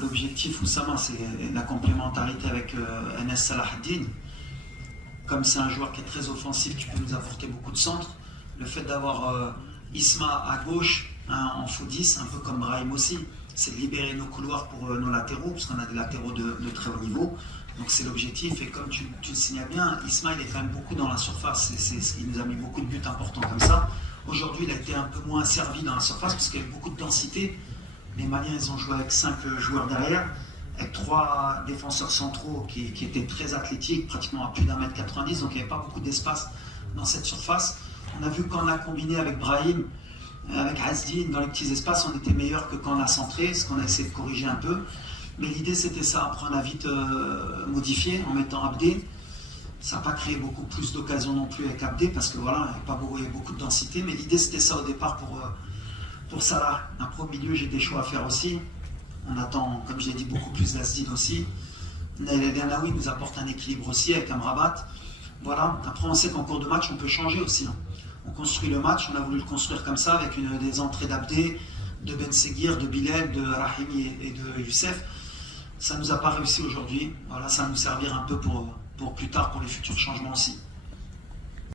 L'objectif, Oussama, c'est la complémentarité avec Enes Salahaddin. Comme c'est un joueur qui est très offensif, qui peut nous apporter beaucoup de centres, le fait d'avoir Isma à gauche, hein, en faux 10, un peu comme Brahim aussi, c'est de libérer nos couloirs pour nos latéraux, parce qu'on a des latéraux de très haut niveau. Donc c'est l'objectif, et comme tu le signales bien, Isma il est quand même beaucoup dans la surface, il nous a mis beaucoup de buts importants comme ça. Aujourd'hui il a été un peu moins servi dans la surface, parce qu'il y avait beaucoup de densité. Les Maliens ils ont joué avec 5 joueurs derrière, avec 3 défenseurs centraux qui étaient très athlétiques, pratiquement à plus d'1m90, donc il n'y avait pas beaucoup d'espace dans cette surface. On a vu quand on a combiné avec Brahim, avec Azdin, dans les petits espaces, on était meilleur que quand on a centré, ce qu'on a essayé de corriger un peu. Mais l'idée c'était ça, après on a vite modifié en mettant Abdé. Ça n'a pas créé beaucoup plus d'occasions non plus avec Abdé, parce que voilà, il y avait beaucoup de densité, mais l'idée c'était ça au départ pour Salah. Après au milieu j'ai des choix à faire aussi. On attend, comme je l'ai dit, beaucoup plus d'Azdin aussi. Naïlawi nous apporte un équilibre aussi avec Amrabat. Voilà, après on sait qu'en cours de match on peut changer aussi. Hein. On construit le match, on a voulu le construire comme ça, avec des entrées d'Abdé, de Ben Seguir, de Bilal, de Rahimi et de Youssef. Ça ne nous a pas réussi aujourd'hui. Voilà, ça va nous servir un peu pour plus tard, pour les futurs changements aussi.